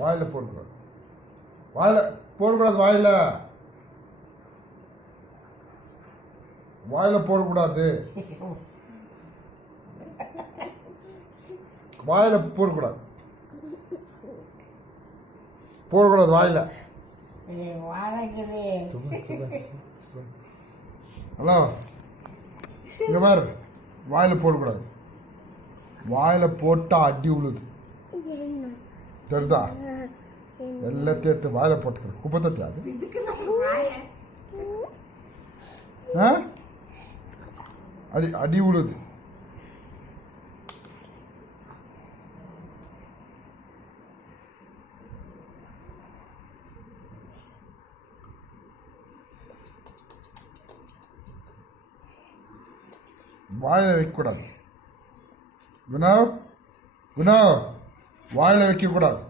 வாயில் போடக்கூடாது. வாயில் போடக்கூடாது. வாயில் வாயில் போடக்கூடாது. வாயில் போடக்கூடாது. போடக்கூடாது வாயில். ஹலோ, இங்கே பாரு, வாயில் போடக்கூடாது. வாயில் போட்டால் அடி உழுது. தெரியுதா? எல்லாத்தையும் எடுத்து வாயில் போட்டுக்கிறேன். குப்பை தட்டி அது அடி அடி உழுது. வாயில் வைக்கக்கூடாது. குணா, வாயில் வைக்கக்கூடாது.